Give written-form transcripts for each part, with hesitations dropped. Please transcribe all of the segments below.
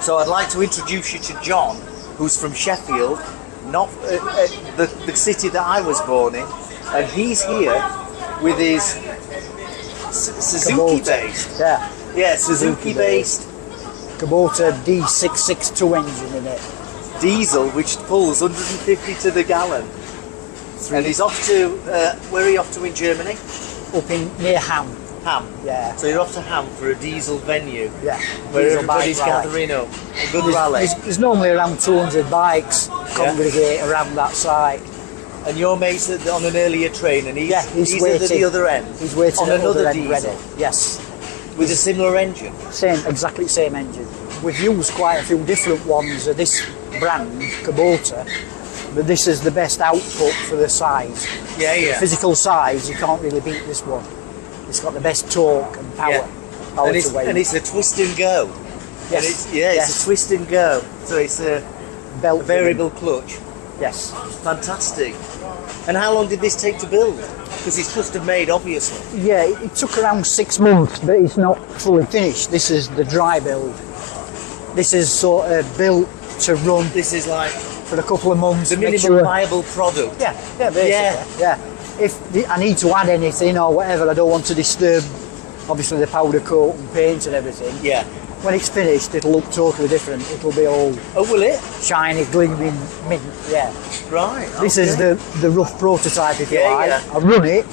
So I'd like to introduce you to John, who's from Sheffield, not the city that I was born in, and he's here with his Suzuki based. Yeah, Suzuki based. Kubota D662 engine in it. Diesel, which pulls 150 to the gallon. And he's off to, where are you off to in Germany? Up in near Hamm. Hamm. Yeah. So you're off to Hamm for a diesel venue. Yeah. Where Diesel everybody's gathering up. A good rally. There's normally around 200 bikes congregate around that site. And your mate's on an earlier train, and he's waiting at the other end. He's waiting on at another other diesel. end ready. Yes. With a similar engine. Exactly the same engine. We've used quite a few different ones of this brand, Kubota, but this is the best output for the size. Yeah, yeah. The physical size, you can't really beat this one. It's got the best torque and power. Yeah. And it's a twist and go. Yes. And it's a twist and go. So it's a variable clutch. Yes. Fantastic. And how long did this take to build? Because it's custom made, obviously. Yeah, it took around 6 months, but it's not fully finished. This is the dry build. This is sort of built to run. This is like for a couple of months. The minimum viable product. Yeah, basically. Yeah. If I need to add anything or whatever, I don't want to disturb, obviously, the powder coat and paint and everything. Yeah. When it's finished, it'll look totally different. It'll be all will it? Shiny, gleaming mint. Yeah. Right. This is the rough prototype, if you like. Yeah. I run it,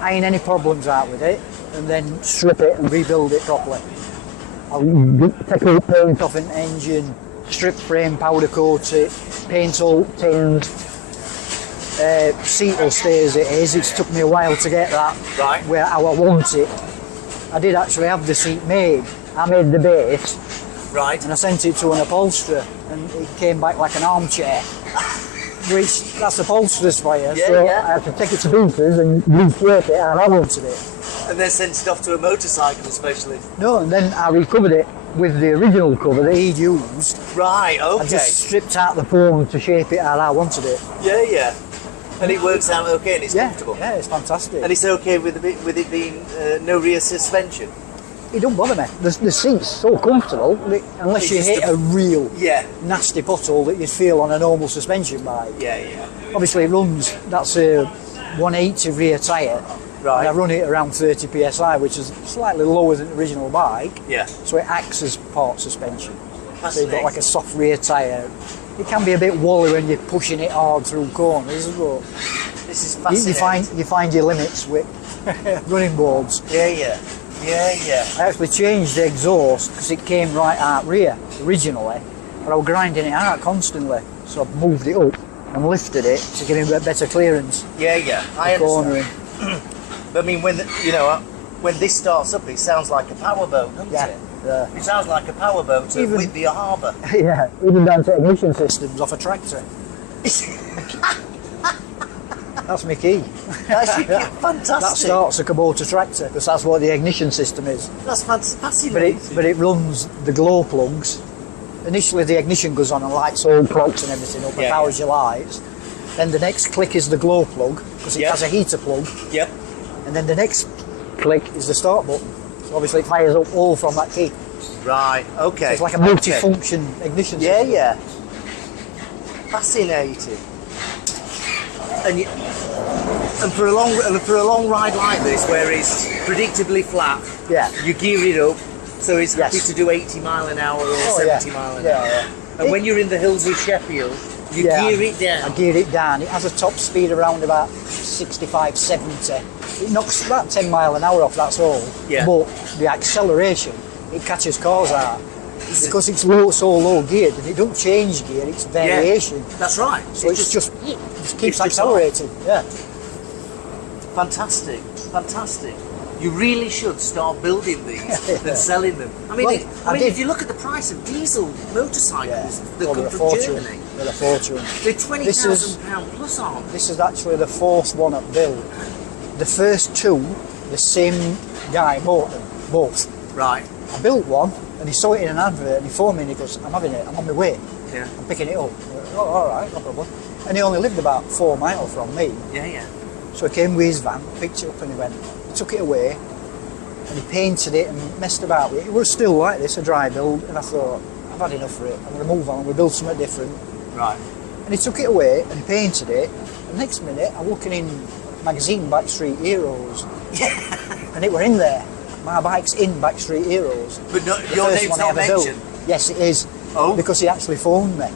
iron any problems out with it, and then strip it and rebuild it properly. I'll take all paint off an engine, strip frame, powder coat it, paint all tins. Seat will stay as it is. It's took me a while to get that where how I want it. I did actually have the seat made. I made the base, and I sent it to an upholsterer, and it came back like an armchair. Which that's upholsterers for you. So I had to take it to pieces and reshape it how I wanted it. And then sent it off to a motorcycle specialist. No, and then I recovered it with the original cover that he'd used. Right. Okay. I just stripped out the foam to shape it how I wanted it. Yeah, yeah. And it works out okay, and it's comfortable. Yeah, it's fantastic. And it's okay with it being no rear suspension. It don't bother me. The seat's so comfortable, unless you hit a real nasty pothole that you'd feel on a normal suspension bike. Yeah, yeah. Obviously, it runs. That's a 180 rear tyre. Right. And I run it around 30 psi, which is slightly lower than the original bike. Yeah. So it acts as part suspension. So you've got like a soft rear tyre. It can be a bit wally when you're pushing it hard through corners, but this is fascinating. You find your limits with running boards. Yeah, yeah. Yeah, yeah. I actually changed the exhaust because it came right out rear originally, but I was grinding it out constantly. So I moved it up and lifted it to give it better clearance. Yeah, yeah. I understand. But I mean, when this starts up, it sounds like a powerboat, doesn't it? Yeah. It sounds like a powerboat with the harbour. Yeah, even down to ignition systems off a tractor. That's my key. That's fantastic. That starts a Kubota tractor because that's what the ignition system is. That's fascinating. But it runs the glow plugs. Initially the ignition goes on and lights all clocks and everything up and powers your lights. Then the next click is the glow plug because it has a heater plug. Yep. And then the next click is the start button. So obviously it fires up all from that key. Right, okay. So it's like a multi-function ignition system. Yeah, yeah. Fascinating. And for a long ride like this, where it's predictably flat, you gear it up so it's happy to do 80 mile an hour or 70 mile an hour. Yeah. And when you're in the hills of Sheffield, you gear it down. I gear it down. It has a top speed around about 65, 70. It knocks about 10 mile an hour off, that's all. Yeah. But the acceleration, it catches cars out. Because it's so low geared, and it don't change gear, it's variation. Yeah, that's right. So it just keeps accelerating. Yeah. Fantastic, fantastic. You really should start building these and selling them. I mean, if you look at the price of diesel motorcycles that come from Germany, they're a fortune. They're £20,000 plus, aren't they? This is actually the fourth one I've built. The first two, the same guy bought them, both. Right. I built one, and he saw it in an advert, and he phoned me and he goes, I'm having it, I'm on my way. Yeah. I'm picking it up. Oh, all right, no problem. And he only lived about 4 miles from me. Yeah, yeah. So he came with his van, picked it up, and he took it away, and he painted it and messed about with it. It was still like this, a dry build, and I thought, I've had enough of it. I'm going to move on. We'll build something different. Right. And he took it away and he painted it. And next minute, I'm looking in magazine Backstreet Heroes. Yeah. And it were in there. My bike's in Backstreet Heroes. But no, your name's not mentioned? Yes, it is. Oh. Because he actually phoned me.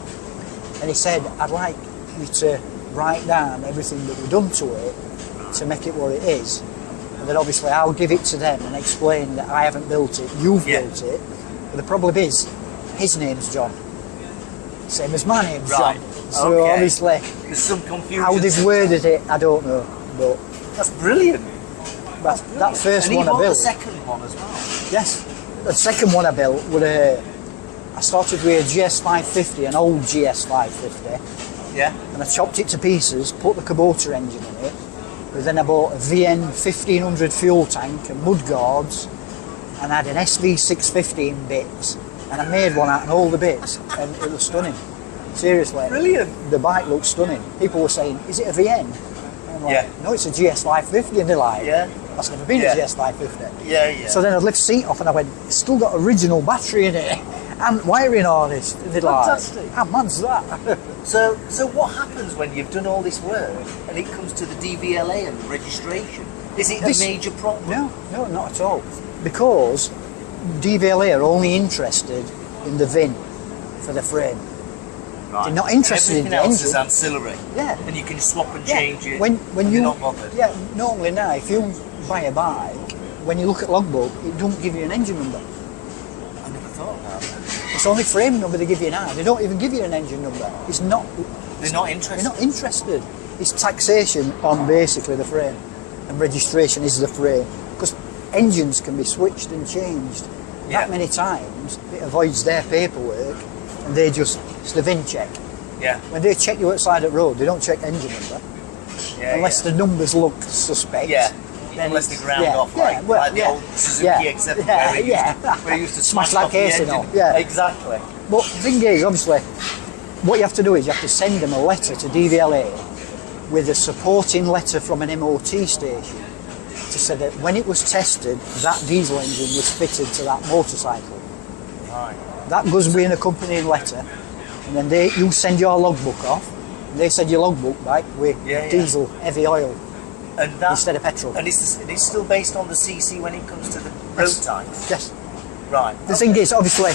And he said, I'd like you to write down everything that we've done to it to make it what it is. And then obviously I'll give it to them and explain that I haven't built it, you've built it. But the problem is, his name's John. Same as my name's John. So obviously, there's some confusion. How they've worded it, I don't know. But that's brilliant. That first one I built. The second one as well. Yes, the second one I built was I started with a GS 550, an old GS 550. Yeah. And I chopped it to pieces, put the Kubota engine in it. But then I bought a VN 1500 fuel tank and mud guards, and I had an SV650 in bits, and I made one out of all the bits, and it was stunning. Seriously. Brilliant. The bike looked stunning. People were saying, is it a VN? And I'm like, no, it's a GS 550, and they're like, that's never been a GS 550. Yeah. So then I'd lift the seat off and I went, it's still got original battery in it and wiring harness. And they'd fantastic. Like, how mad's that? So what happens when you've done all this work and it comes to the DVLA and registration? Is it a major problem? No, not at all. Because DVLA are only interested in the VIN for the frame. Right. They're not interested in the engine. Everything else is ancillary. Yeah. And you can swap and change it. When you're not bothered. Yeah, normally now, if you buy a bike, when you look at logbook, it don't give you an engine number. I never thought about that. It's only frame number they give you now. They don't even give you an engine number. It's not. They're not interested. They're not interested. It's taxation on basically the frame, and registration is the frame, because engines can be switched and changed that many times. It avoids their paperwork, and they just it's the VIN check. Yeah. When they check you outside the road, they don't check engine number unless the numbers look suspect. Yeah. Unless they ground off like the old Suzuki GS where you used to smash that casing off. Yeah, exactly. But the thing is, obviously, what you have to do is you have to send them a letter to DVLA with a supporting letter from an MOT station to say that when it was tested, that diesel engine was fitted to that motorcycle. Right. That goes with an accompanying letter, and then you send your logbook off, and they send your logbook back with diesel, heavy oil. And that, instead of petrol. And it's still based on the CC when it comes to the road types? Yes. Right. The thing is, obviously,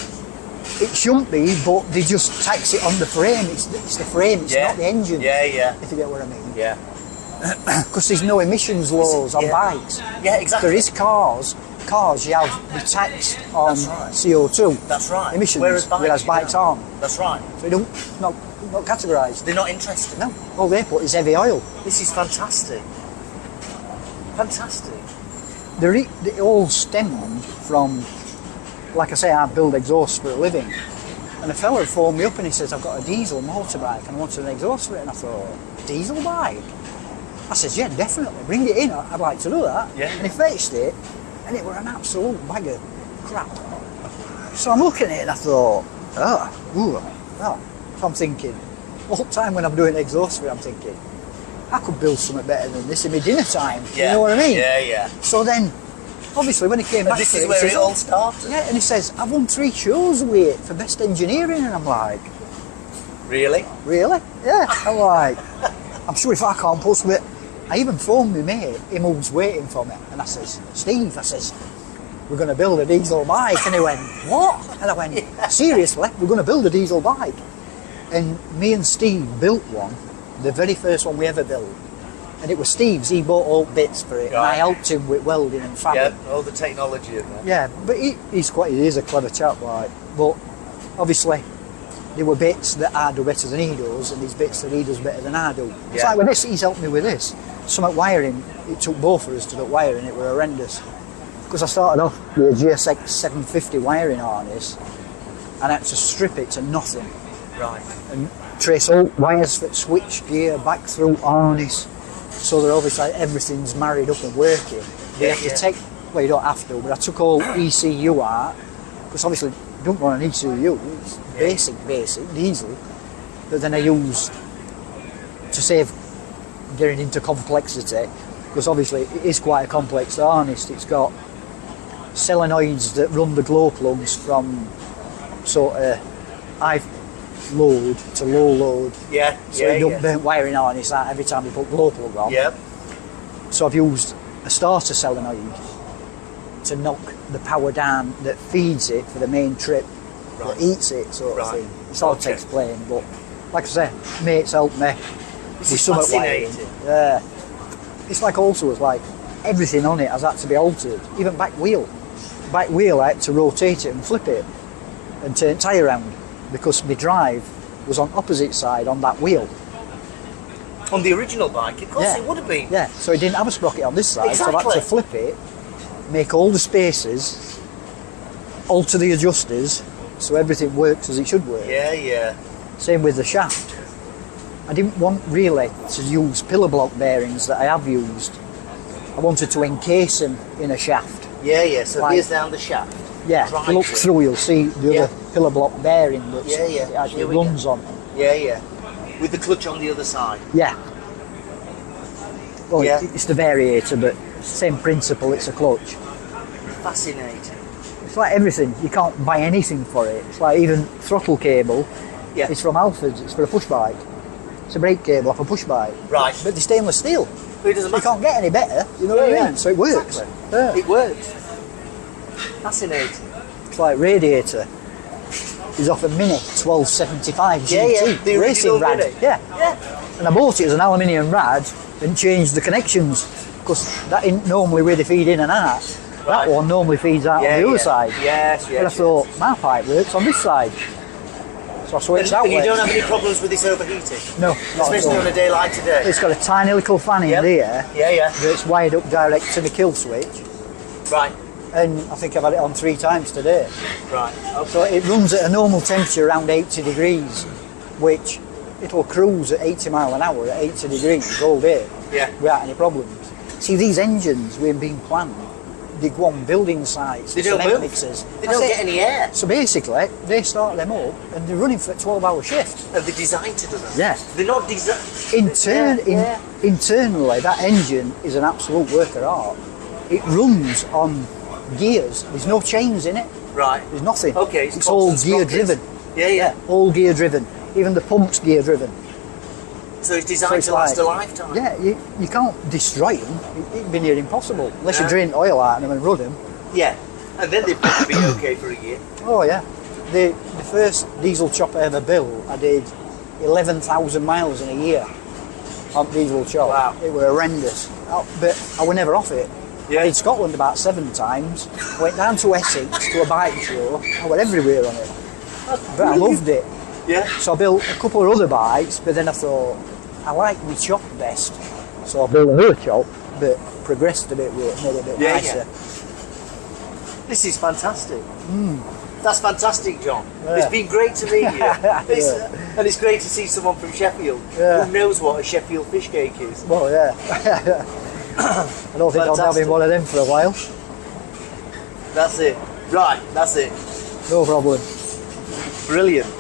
it shouldn't be, but they just tax it on the frame. It's the frame, it's not the engine. Yeah. If you get what I mean. Yeah. Because there's no emissions laws on bikes. Yeah, exactly. There is cars you have the tax on CO2. That's right. Emissions, whereas bikes aren't. That's right. So they don't, not categorised. They're not interested. No. All they put is heavy oil. This is fantastic. Fantastic. They all stemmed from, like I say, I build exhausts for a living. And a fella phoned me up and he says, I've got a diesel motorbike and I wanted an exhaust for it. And I thought, diesel bike? I said, yeah, definitely, bring it in, I'd like to do that. Yeah. And he fetched it, and it were an absolute bag of crap. So I'm looking at it and I thought, So I'm thinking, all the time when I'm doing exhaust for it, I'm thinking, I could build something better than this in my dinner time. Yeah. You know what I mean? Yeah. So then, obviously, when he came back this to is it, where he says, it all started. Yeah, and he says, I've won 3 shows with it for best engineering, and I'm like, really? Yeah. I'm like, I'm sure if I can't post it. I even phoned my mate, him who's waiting for me, and I says, Steve, we're going to build a diesel bike. And he went, what? And I went, seriously, we're going to build a diesel bike. And me and Steve built one, the very first one we ever built. And it was Steve's, he bought all bits for it, and I helped him with welding and fabbing. Yeah, all the technology in there. Yeah, but he is a clever chap, like. But obviously, there were bits that I do better than he does, and there's bits that he does better than I do. It's like when he's helped me with this. Some wiring, it took both of us to do wiring, it were horrendous. Because I started off with a GSX 750 wiring harness, and I had to strip it to nothing. Right. And trace all wires for switch gear back through harness, so that obviously everything's married up and working. You have to take, well, you don't have to, but I took all ECU out, because obviously you don't want an ECU, it's basic diesel, but then I used, to save getting into complexity, because obviously it is quite a complex harness. It's got solenoids that run the glow plugs from sort of I've load to low load. Yeah. So you don't burn wiring on it's like every time you put glow plug on. Yeah. So I've used a starter solenoid to knock the power down that feeds it for the main trip, that eats it, sort of thing. It's hard to explain, but like I say, mates helped me. This is fascinating. Yeah. It's like also, it's like everything on it has had to be altered, even back wheel. Back wheel, I had to rotate it and flip it and turn tyre round because my drive was on opposite side on that wheel. On the original bike, of course it would have been. Yeah, so it didn't have a sprocket on this side, so I had to flip it, make all the spaces, alter the adjusters, so everything works as it should work. Yeah, yeah. Same with the shaft. I didn't want really to use pillar block bearings that I have used. I wanted to encase them in a shaft. Yeah, yeah, so here's down the shaft. Yeah, if you look through, you'll see the other pillar block bearing that it actually runs on. Yeah, yeah. With the clutch on the other side. Yeah. Well, it's the variator, but same principle, it's a clutch. Fascinating. It's like everything, you can't buy anything for it. It's like even throttle cable, it's from Alfred's, it's for a push bike. It's a brake cable off a push bike. Right. But they're stainless steel. But it doesn't matter. You can't get any better, you know what I mean? So it works. Exactly. Yeah. It works. Fascinating. It's like radiator. He's off a Mini 1275 GT the racing rad. Mini. Yeah. And I bought it as an aluminium rad and changed the connections because that isn't normally where they feed in and out. That one normally feeds out on the other side. Yes, But I thought my pipe works on this side. So I switched that way. And you don't have any problems with this overheating? No, not especially on a day like today. It's got a tiny little fan in there. Yeah. That's wired up direct to the kill switch. Right. And I think I've had it on 3 times today. Right. Okay. So it runs at a normal temperature around 80 degrees, which it'll cruise at 80 mile an hour at 80 degrees all day without any problems. See, these engines, when being planned, they go on building sites, they don't cement move. mixers. They don't get any air. So basically, they start them up and they're running for a 12-hour shift. And they're designed to do that? Yeah. They're not designed... Internally, that engine is an absolute work of art. It runs on gears. There's no chains in it. Right. There's nothing. Okay. It's all gear driven. Yeah. All gear driven. Even the pump's gear driven. So it's designed to last a lifetime. Yeah, you can't destroy them. It'd be near impossible unless you drain oil out of them and run them. Yeah. And then they'd probably be okay for a year. Oh yeah. The first diesel chop I ever built, I did 11,000 miles in a year on diesel chop. Wow. It were horrendous. But I was never off it. Yeah. I did Scotland about 7 times. Went down to Essex to a bike show. I went everywhere on it. But I loved it. Yeah. So I built a couple of other bikes, but then I thought, I like my chop best. So I built another chop, but progressed a bit with it, made it a bit nicer. Yeah. This is fantastic. That's fantastic, John. Yeah. It's been great to meet you. And it's great to see someone from Sheffield who knows what a Sheffield fish cake is. Well, yeah. I don't think I'll be having one of them for a while. That's it. Right, that's it. No problem. Brilliant.